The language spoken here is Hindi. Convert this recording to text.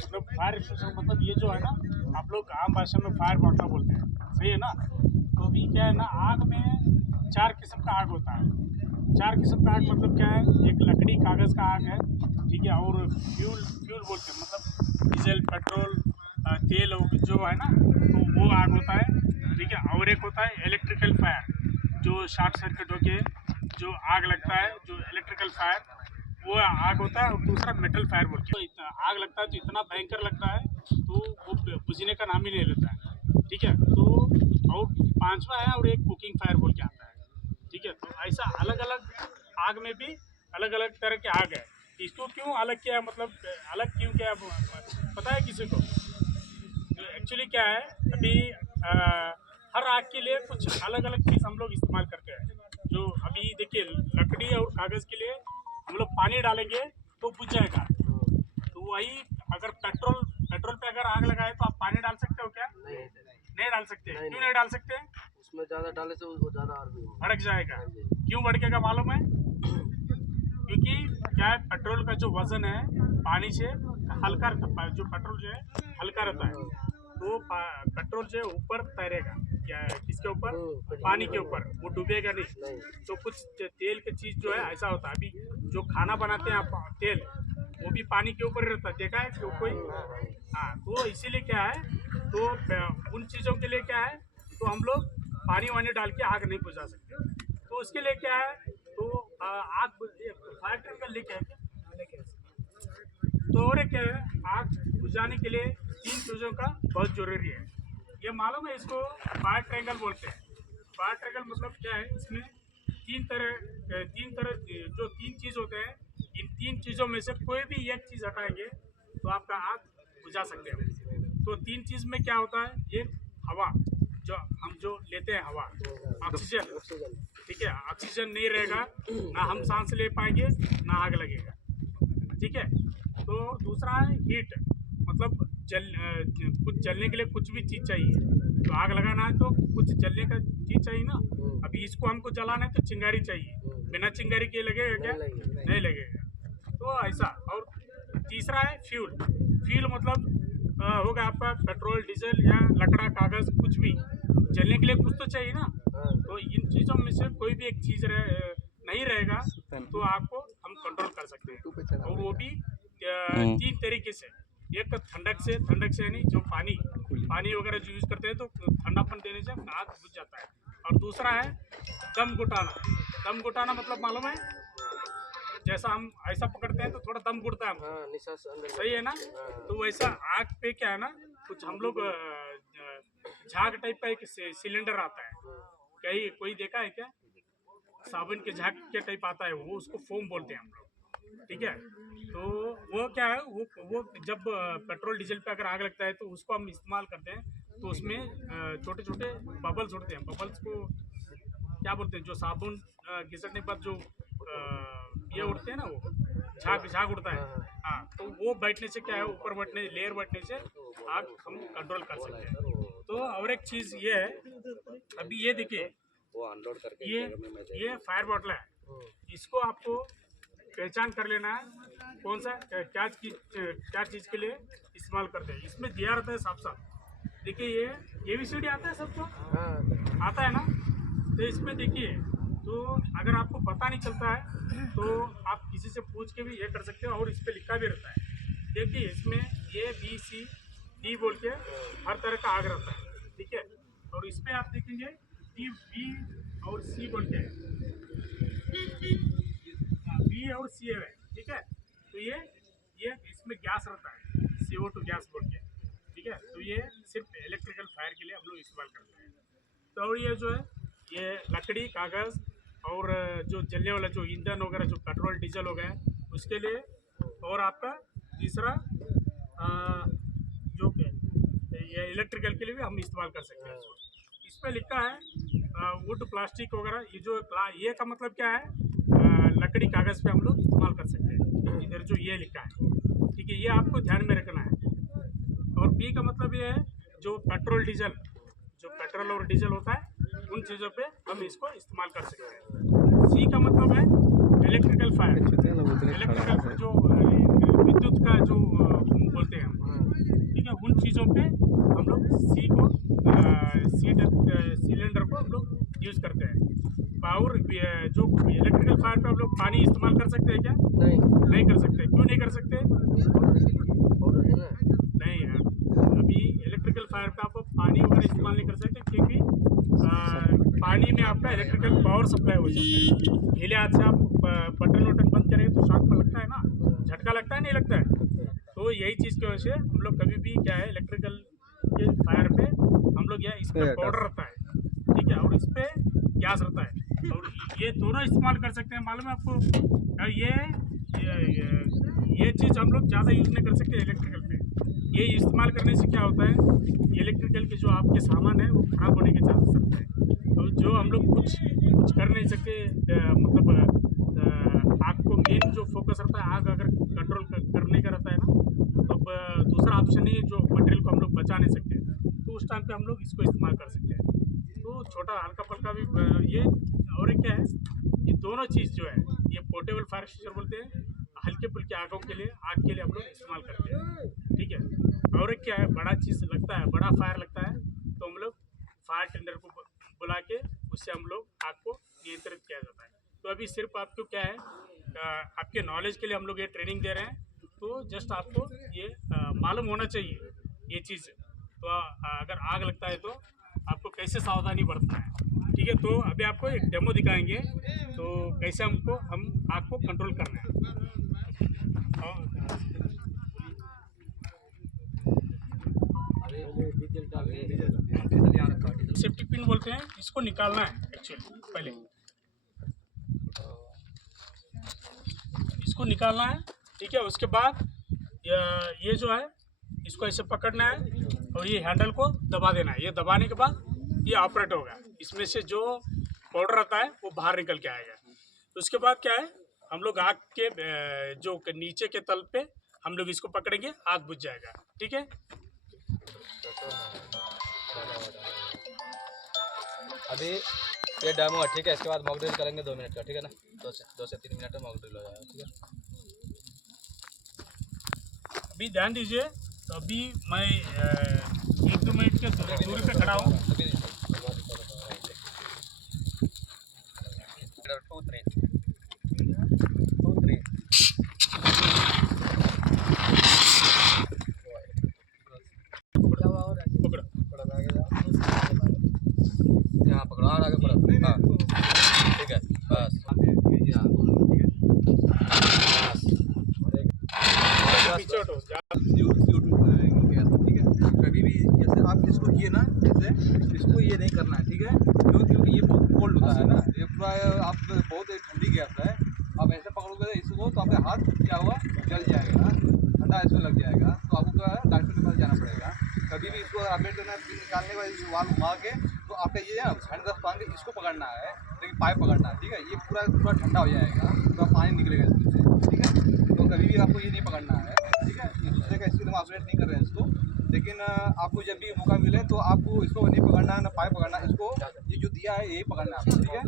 मतलब फायर एक्सटिंग्विशर मतलब ये जो है ना, आप लोग आम भाषा में फायर बॉटल बोलते हैं, सही है ना। तो अभी क्या है ना, आग में 4 किस्म का आग होता है। 4 किस्म का आग मतलब क्या है, एक लकड़ी कागज़ का आग है, ठीक है। और फ्यूल फ्यूल बोलते हैं, मतलब डीजल पेट्रोल तेल जो है ना, तो वो आग होता है, ठीक है। और एक होता है इलेक्ट्रिकल फायर, जो शॉर्ट सर्किट होके जो आग लगता है, जो इलेक्ट्रिकल फायर वो आग होता है। और दूसरा मेटल फायर बोल के आग लगता है, तो इतना भयंकर लगता है, तो वो बुझने का नाम ही नहीं लेता है, ठीक है। तो और पांचवा है, और एक कुकिंग फायर बोल के आता है, ठीक है। तो ऐसा अलग अलग आग में भी अलग अलग तरह के आग है। इसको क्यों अलग किया, मतलब अलग क्यों किया, पता है किसी को? एक्चुअली क्या है, अभी हर आग के लिए कुछ अलग अलग चीज़ हम लोग इस्तेमाल करते हैं। जो अभी देखिए, लकड़ी और कागज़ के लिए हम लोग पानी डालेंगे तो बुझ जाएगा। तो वही अगर पेट्रोल पेट्रोल पे अगर आग लगाए तो आप पानी डाल सकते हो क्या? नहीं डाल सकते। क्यों नहीं डाल सकते? उसमें ज़्यादा डाले से वो ज़्यादा और भी भड़क जाएगा। क्यों भड़केगा मालूम है? क्योंकि क्या है, पेट्रोल का जो वजन है पानी से हल्का रहता है। जो पेट्रोल जो है हल्का रहता है, तो पेट्रोल जो है ऊपर तैरेगा। क्या है, किसके ऊपर? पानी के ऊपर, वो डूबेगा नहीं। तो कुछ तेल की चीज़ जो है ऐसा होता है, अभी जो खाना बनाते हैं आप तेल, वो भी पानी के ऊपर ही रहता है, देखा है क्यों कोई? हाँ, तो इसीलिए क्या है, तो उन चीज़ों के लिए क्या है, तो हम लोग पानी वानी डाल के आग नहीं बुझा सकते। तो उसके लिए क्या है, तो आग फायर टेंकर लेके है क्या? तो और एक है, आग बुझाने के लिए 3 चीज़ों का बहुत ज़रूरी है। ये मालूम है, इसको फायर ट्रायंगल बोलते हैं। फायर ट्रायंगल मतलब क्या है, इसमें तीन तरह जो 3 चीज़ होते हैं, इन 3 चीज़ों में से कोई भी एक चीज़ हटाएंगे तो आपका आग बुझा सकते हैं। तो 3 चीज़ में क्या होता है, एक हवा, जो लेते हैं हवा, ऑक्सीजन, ठीक है। ऑक्सीजन नहीं रहेगा, ना हम सांस ले पाएंगे, ना आग लगेगा, ठीक है। तो दूसरा है हीट, मतलब कुछ जलने के लिए कुछ भी चीज़ चाहिए। तो आग लगाना है तो कुछ जलने का चीज़ चाहिए ना। अभी इसको हमको जलाना है तो चिंगारी चाहिए, बिना चिंगारी के लगेगा क्या? नहीं लगेगा। तो ऐसा। और तीसरा है फ्यूल। फ्यूल मतलब होगा आपका पेट्रोल डीजल या लकड़ा कागज़, कुछ भी जलने के लिए कुछ तो चाहिए ना। तो इन चीज़ों में से कोई भी एक चीज़ नहीं रहेगा तो आपको हम कंट्रोल कर सकते हैं। और वो भी 3 तरीके से। एक तो ठंडक से यानी जो पानी वगैरह जो यूज़ करते हैं तो ठंडापन देने से आग बुझ जाता है। और दूसरा है दम घुटाना मतलब मालूम है, जैसा हम ऐसा पकड़ते हैं तो थोड़ा दम घुटता है हमको, सही है ना। तो वैसा आग पे क्या है ना, कुछ हम लोग झाग टाइप का एक सिलेंडर आता है, कहीं कोई देखा है क्या? साबुन के झाग के टाइप आता है वो, उसको फोम बोलते हैं हम लोग, ठीक है। तो वो क्या है, वो जब पेट्रोल डीजल पे अगर आग लगता है तो उसको हम इस्तेमाल करते हैं। तो उसमें छोटे छोटे बबल्स उड़ते हैं। बबल्स को क्या बोलते हैं, जो साबुन घिसटने के बाद जो ये उड़ते हैं ना, वो झाग उड़ता है। हाँ, तो वो बैठने से क्या है, ऊपर बैठने लेयर बैठने से आग हम कंट्रोल कर सकते हैं। तो और एक चीज़ ये है, अभी ये देखिए, ये फायर बॉटल है। इसको आपको पहचान कर लेना है कौन सा क्या चीज़ के लिए इस्तेमाल करते हैं। इसमें दिया रहता है साफ साफ। देखिए, ये ABCD आता है सबको, आता है ना। तो इसमें देखिए, तो अगर आपको पता नहीं चलता है तो आप किसी से पूछ के भी ये कर सकते हो, और इस पर लिखा भी रहता है। देखिए, इसमें ABCD बोल के हर तरह का आग रहता है, ठीक है। और इस पर आप देखेंगे B और C बोल के B और C है, ठीक है। तो ये इसमें गैस रहता है, CO2 गैस बोल के, ठीक है। तो ये सिर्फ इलेक्ट्रिकल फायर के लिए हम लोग इस्तेमाल करते हैं। तो और ये जो है, ये लकड़ी कागज़ और जो जलने वाला जो ईंधन वगैरह, जो पेट्रोल डीजल हो गया उसके लिए। और आपका तीसरा जो ये इलेक्ट्रिकल के लिए भी हम इस्तेमाल कर सकते हैं इसको। इस पर लिखा है वुड प्लास्टिक वगैरह। ये जो ये का मतलब क्या है, लकड़ी कागज़ पे हम लोग इस्तेमाल कर सकते हैं। इधर जो ये लिखा है, ठीक है, ये आपको ध्यान में रखना है। और P का मतलब ये है, जो पेट्रोल और डीजल होता है, उन चीज़ों पे हम इसको इस्तेमाल कर सकते हैं। C का मतलब है इलेक्ट्रिकल फायर, इलेक्ट्रिकल जो विद्युत का जो बोलते हैं हम, चीज़ों पे हम लोग सिलेंडर को हम लोग यूज़ करते हैं। और जो इलेक्ट्रिकल फायर पे हम लोग पानी इस्तेमाल कर सकते हैं क्या? नहीं, नहीं कर सकते। क्यों नहीं कर सकते? पाउडर है ना। नहीं यार, अभी इलेक्ट्रिकल फायर पे आप पानी वगैरह इस्तेमाल नहीं कर सकते, क्योंकि पानी में आपका इलेक्ट्रिकल पावर सप्लाई हो जाता है। ढीले हाथ से आप बटन वटन बंद करेंगे तो शॉक में लगता है ना, झटका लगता है, नहीं लगता है? तो यही चीज़ की वजह से हम लोग कभी भी क्या है, इलेक्ट्रिकल के फायर पे हम लोग इसमें पाउडर रहता है, ठीक है, और इस पे गैस रहता है, और ये दोनों इस्तेमाल कर सकते हैं। मालूम है आपको? और ये चीज़ हम लोग ज़्यादा यूज़ नहीं कर सकते इलेक्ट्रिकल पे। ये इस्तेमाल करने से क्या होता है, इलेक्ट्रिकल के जो आपके सामान है वो खराब होने के चांसेस रहते हैं। तो जो हम लोग कुछ कर नहीं सकते, मतलब आग को मेन जो फोकस रहता है, आग अगर कंट्रोल करने का रहता है ना, तो दूसरा ऑप्शन ही है, जो मटेरियल को हम लोग बचा नहीं सकते, तो उस टाइम पे हम लोग इसको इस्तेमाल कर सकते हैं। तो छोटा हल्का फुल्का भी ये, और एक क्या है, ये दोनों चीज़ जो है, ये पोर्टेबल फायर एक्सटिंग्विशर बोलते हैं, हल्के फुल्के आग के लिए हम लोग इस्तेमाल करते हैं, ठीक है। और एक क्या है, बड़ा चीज़ लगता है, बड़ा फायर लगता है, तो हम लोग फायर टेंडर को बुला के उससे हम लोग आग को नियंत्रित किया जाता है। तो अभी सिर्फ आपको क्या है, आपके नॉलेज के लिए हम लोग ये ट्रेनिंग दे रहे हैं, तो जस्ट आपको ये मालूम होना चाहिए ये चीज़। तो अगर आग लगता है तो आपको कैसे सावधानी बरतना है, ठीक है। तो अभी आपको एक डेमो दिखाएंगे, तो कैसे हम आग को कंट्रोल करना है। सेफ्टी पिन बोलते हैं, इसको निकालना है एक्चुअली, पहले इसको निकालना है, ठीक है। उसके बाद ये जो है, इसको ऐसे पकड़ना है और ये हैंडल को दबा देना है। ये दबाने के बाद ये ऑपरेट होगा, इसमें से जो पाउडर रहता है वो बाहर निकल के आएगा। तो उसके बाद क्या है, हम लोग आग के जो नीचे के तल पे हम लोग इसको पकड़ेंगे, आग बुझ जाएगा, ठीक है। अभी ये डेमो है, ठीक है। इसके बाद मॉक ड्रिल करेंगे 2 मिनट का, ठीक है ना। 2 से 3 मिनट में मॉक ड्रिल हो जाएगा, ठीक है। अभी ध्यान दीजिए, तो अभी मैं 1-2 मिनट के दूरी पे खड़ा हूँ। 2, 3 2, 3 पकड़ो, यहाँ पकड़ो और आगे बढ़ो। हाँ, ठीक है, बस पीछे हटो। ठीक है। कभी भी जैसे आप इसको किए ना, जैसे इसको ये नहीं करना है, ठीक है, क्योंकि ये बहुत कोल्ड होता है ना, ये पूरा आप बहुत ठंडी गैस है, आप ऐसे पकड़ोगे इसको तो आपके हाथ क्या हुआ, जल जाएगा, ठंडा इसमें लग जाएगा, तो आपको क्या है, डॉक्टर के पास जाना पड़ेगा। कभी भी इसको ऑपरेट करना है, निकालने के बाद इस वाल घुमा के, तो आपका ये है हैंड ग्लव्स पहन के इसको पकड़ना है, लेकिन पाइप पकड़ना है, ठीक है। ये पूरा ठंडा हो जाएगा, तो पानी निकलेगा इसमें से, ठीक है। तो कभी भी आपको ये नहीं पकड़ना है, ठीक है। ये दूसरे का इसके ऑपरेट नहीं कर रहे हैं इसको, लेकिन आपको जब भी मौका मिले तो आपको इसको नहीं पकड़ना है, ना पाइप पकड़ना है, इसको ये जो दिया है यही पकड़ना है आपको, ठीक है।